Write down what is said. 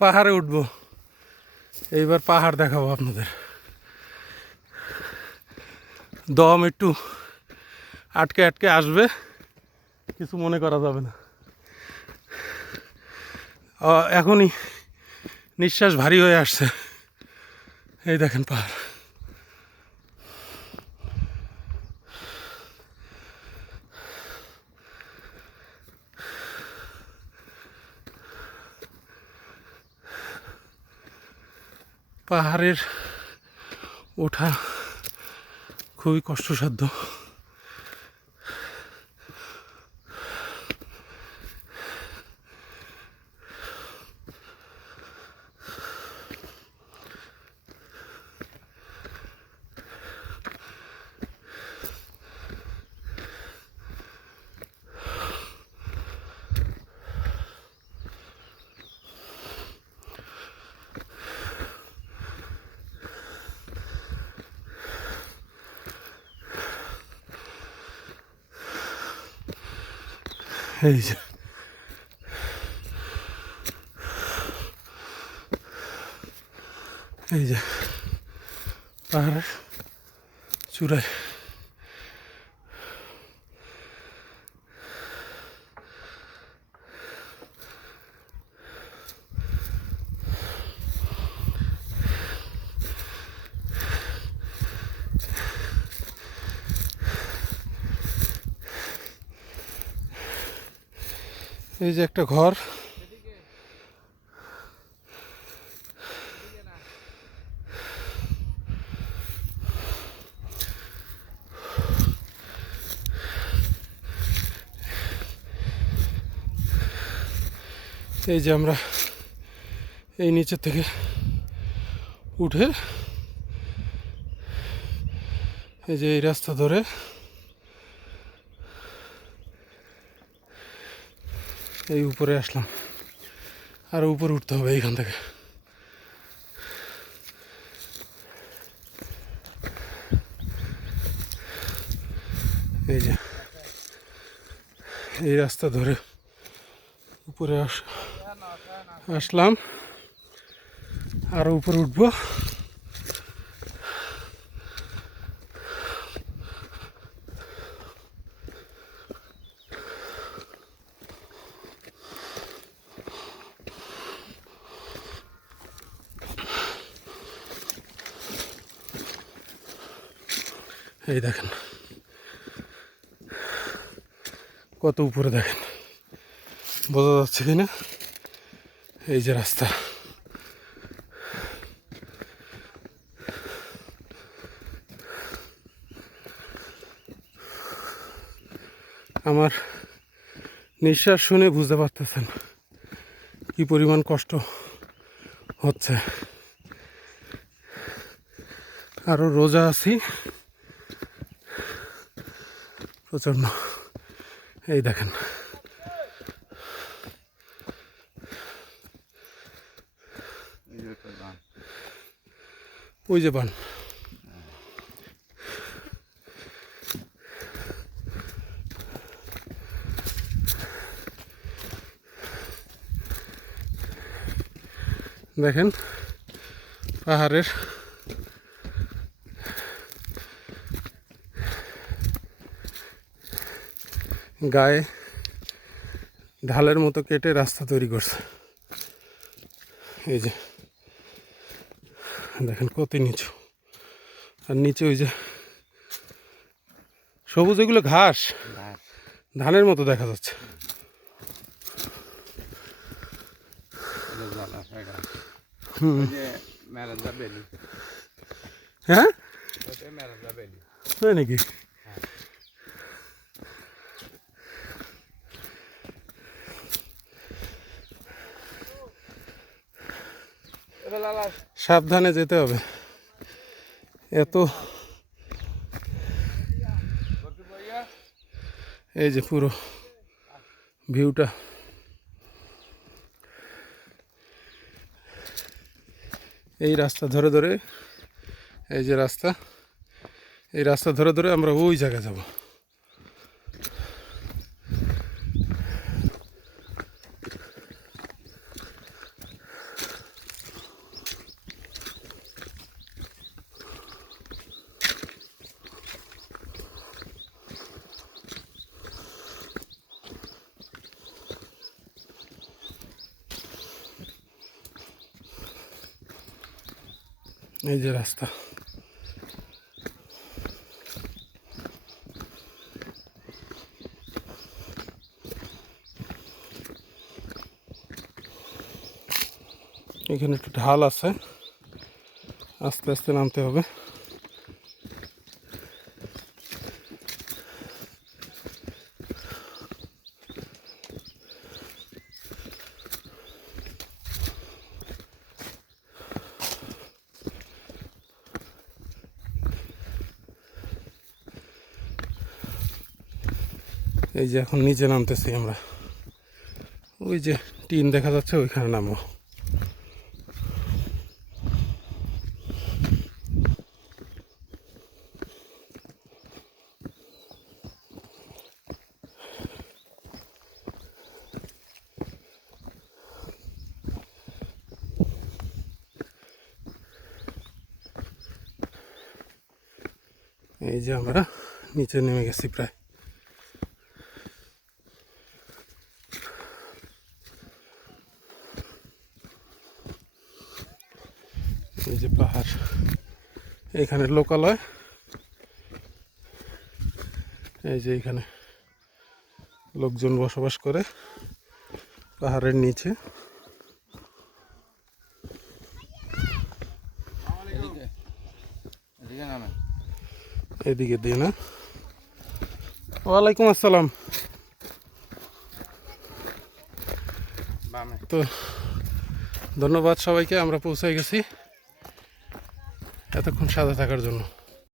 পাহাড়ে উঠবো। এইবার পাহাড় দেখাবো আপনাদের। দম একটু আটকে আটকে আসবে, কিছু মনে করা যাবে না। এখনই নিঃশ্বাস ভারী হয়ে আসছে। এই দেখেন পাহাড়। পাহাড়ের ওঠা খুবই কষ্টসাধ্য। এই যে। এই যে। পাহাড়ের চূড়ায়। এই যে একটা ঘর। এই যে আমরা এই নিচের থেকে উঠে এই যে এই রাস্তা ধরে এই উপরে আসলাম। আরও উপরে উঠতে হবে এইখান থেকে। এই যে, এই রাস্তা ধরে উপরে আস আসলাম। আরও উপরে উঠবো। এই দেখেন। কত উপরে দেখেন। বোঝা যাচ্ছে কি না? এই যে রাস্তা। আমার নিঃশ্বাস শুনে বুঝতে পারতেছেন কি পরিমাণ কষ্ট হচ্ছে। আরও রোজা আছি। প্রচণ্ড এই দেখেন। ওই যে বান। দেখেন পাহাড়ের গায়ে ঢালের মতো কেটে রাস্তা তৈরি করছে। এই যে দেখেন কত নিচু। আর নিচে ওই যে সবুজ এগুলো ঘাস। ধানের মতো দেখা যাচ্ছে। হ্যাঁ নাকি? সাবধানে যেতে হবে। এত এই যে পুরো ভিউটা। এই রাস্তা ধরে ধরে, এই যে রাস্তা, এই রাস্তা ধরে ধরে আমরা ওই জায়গায় যাব। এই যে রাস্তা। এখানে একটু ঢাল আছে। আস্তে আস্তে নামতে হবে। এই যে এখন নিচে নামতেছি আমরা। ওই যে টিন দেখা যাচ্ছে, ওইখানে নামবো এই যে আমরা নিচে নেমে গেছি প্রায়। এই যে পাহাড়। এখানে লোকালয়। এই যে এখানে লোকজন বসবাস করে পাহাড়ের নিচে। এদিকে দিয়ে না ওয়ালাইকুম আসসালাম। তো ধন্যবাদ সবাইকে আমরা পৌঁছে গেছি। এতক্ষণ সাদা থাকার জন্য।